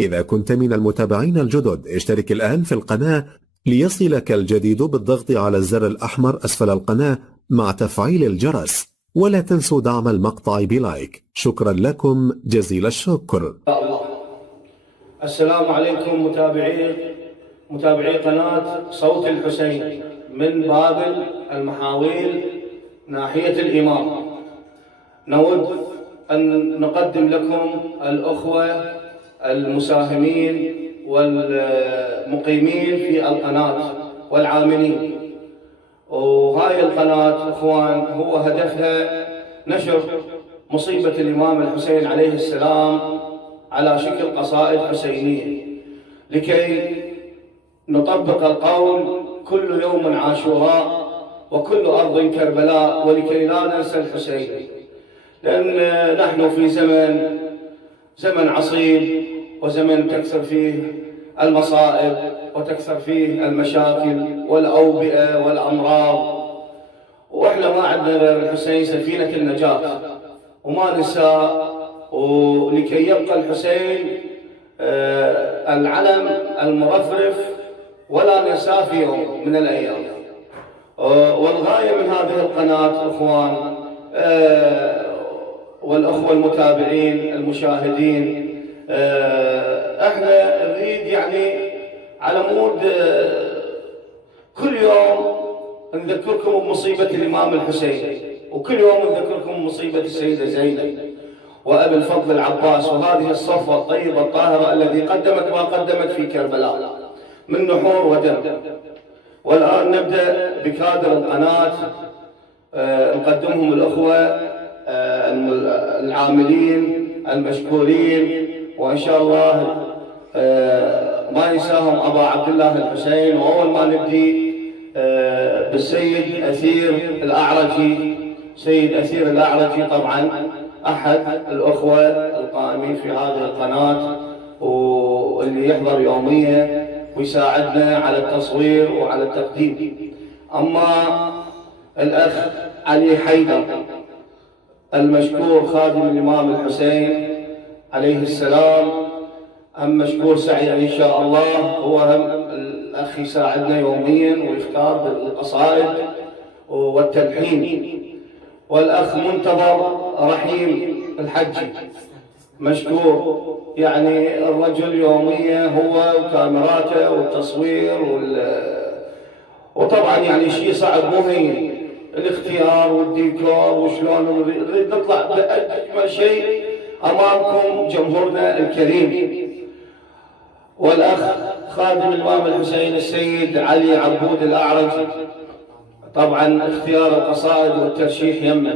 إذا كنت من المتابعين الجدد اشترك الآن في القناة ليصلك الجديد بالضغط على الزر الأحمر أسفل القناة مع تفعيل الجرس، ولا تنسوا دعم المقطع بلايك. شكرا لكم جزيل الشكر. السلام عليكم متابعي قناة صوت الحسين من بابل المحاويل ناحية الإمام. نود أن نقدم لكم الأخوة المساهمين والمقيمين في القناة والعاملين. وهاي القناة إخوان هو هدفها نشر مصيبة الإمام الحسين عليه السلام على شكل قصائد حسينية، لكي نطبق القول كل يوم عاشوراء وكل أرض كربلاء، ولكي لا ننسى الحسين، لأن نحن في زمن عصيب، وزمن تكثر فيه المصائب وتكثر فيه المشاكل والأوبئة والأمراض، وإحنا ما عندنا غير الحسين سفينة النجاة وما ننسى. ولكي يبقى الحسين العلم المرفرف ولا ننساه في يوم من الأيام. والغاية من هذه القناة إخوان والأخوة المتابعين المشاهدين، احنا نريد يعني على مود كل يوم نذكركم بمصيبة الإمام الحسين، وكل يوم نذكركم بمصيبة السيدة زينب وأبي الفضل العباس، وهذه الصفوة الطيبة الطاهرة التي قدمت ما قدمت في كربلاء من نحور ودم. والآن نبدأ بكادر القناة، نقدمهم الأخوة العاملين المشكورين، وإن شاء الله ما ينساهم أبا عبد الله الحسين. وأول ما نبدي بالسيد أثير الأعرجي. سيد أثير الأعرجي طبعا أحد الأخوة القائمين في هذه القناة، واللي يحضر يوميا ويساعدنا على التصوير وعلى التقديم. أما الأخ علي حيدر المشكور خادم الإمام الحسين عليه السلام، هم مشكور سعيا إن شاء الله. هو هم الأخ يساعدنا يوميا ويختار بالقصائد والتلحين. والأخ منتظر رحيم الحجي مشكور، يعني الرجل يوميا هو وكاميراته والتصوير وطبعا يعني شيء صعب مو هين الاختيار والديكور وشلون نريد نطلع بأجمل شيء أمامكم جمهورنا الكريم. والأخ خادم الإمام الحسين السيد علي عبود الأعرج، طبعا اختيار القصائد والترشيح يمه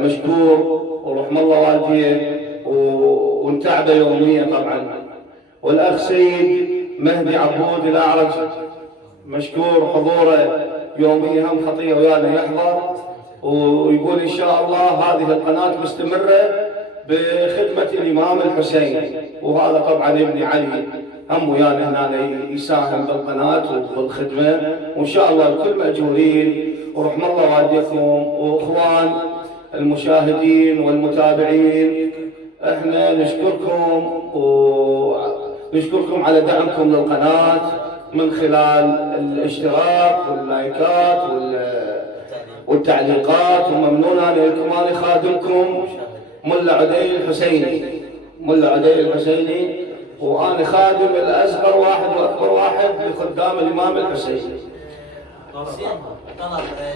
مشكور، ورحم الله والديه ونتعبه يوميا طبعا. والأخ سيد مهدي عبود الأعرج مشكور حضوره يوميا، هم خطية ويانا يحضر ويقول إن شاء الله هذه القناة مستمرة بخدمة الإمام الحسين. وهذا طبعا ابني علي هم ويانا هنا يساهم بالقناة وبالخدمة، وإن شاء الله الكل مأجورين ورحم الله والديكم. وإخوان المشاهدين والمتابعين، احنا نشكركم على دعمكم للقناة من خلال الاشتراك واللايكات والتعليقات. وممنون انا لكم، انا خادمكم ملا عدي الحسيني، وانا خادم الاصغر واحد واكبر واحد لخدام الامام الحسين. طلب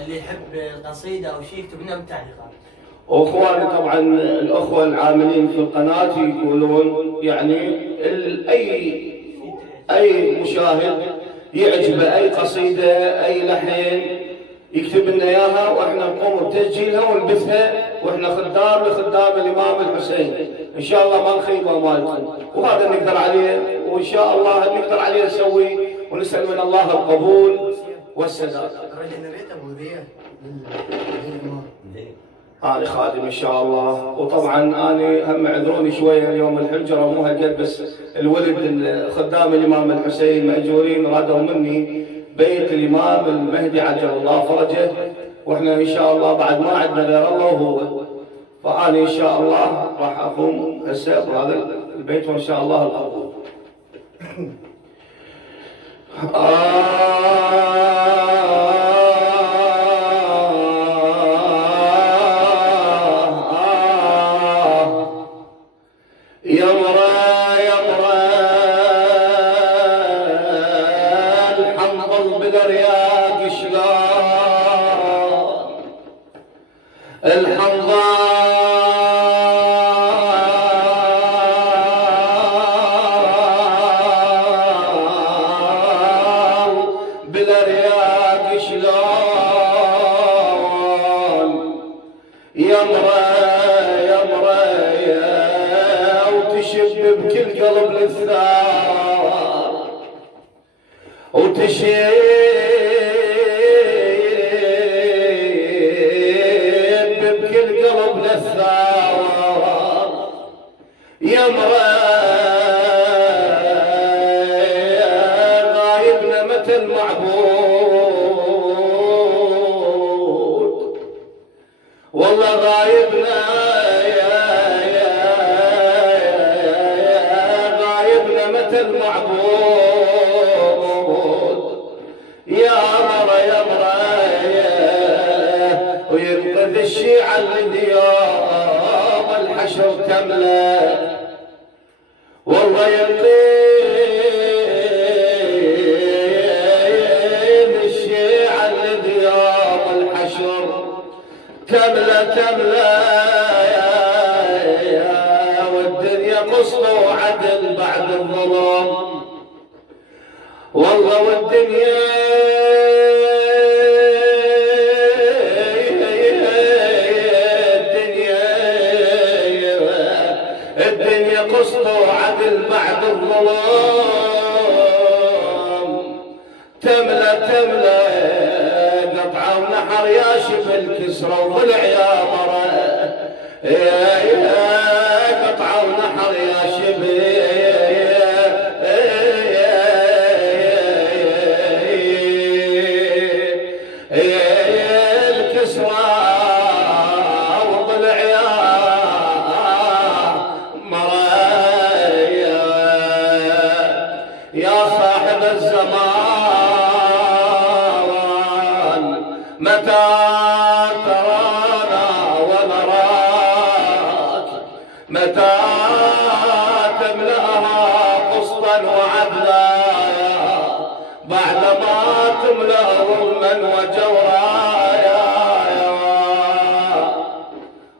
اللي يحب القصيده او شيء يكتب لنا بالتعليقات. واخواني طبعا الاخوه العاملين في القناه يقولون يعني اي مشاهد يعجبه اي قصيده اي لحن يكتب لنا اياها، واحنا نقوم بتسجيلها ونبثها، واحنا خدام لخدام الامام الحسين. ان شاء الله ما نخيب امالكم، وهذا نقدر عليه، وان شاء الله نقدر عليه نسوي، ونسال من الله القبول والسداد. أنا خادم إن شاء الله. وطبعا أنا هم معذروني شوية اليوم الحجرة مو هالقد، بس الولد خدام الإمام الحسين مأجورين رادوا مني بيت الإمام المهدي عجل الله فرجه، وإحنا إن شاء الله بعد ما عندنا غير الله وهو، فأنا إن شاء الله راح أقوم هسه بهذا البيت وإن شاء الله القبول.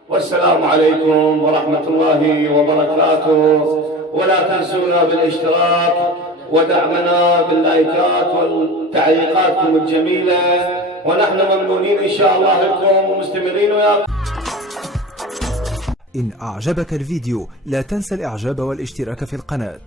والسلام عليكم ورحمة الله وبركاته. ولا تنسونا بالاشتراك ودعمنا باللايكات والتعليقاتكم الجميلة، ونحن ممنونين إن شاء الله لكم ومستمرين وياكم. إن أعجبك الفيديو لا تنسى الإعجاب والاشتراك في القناة.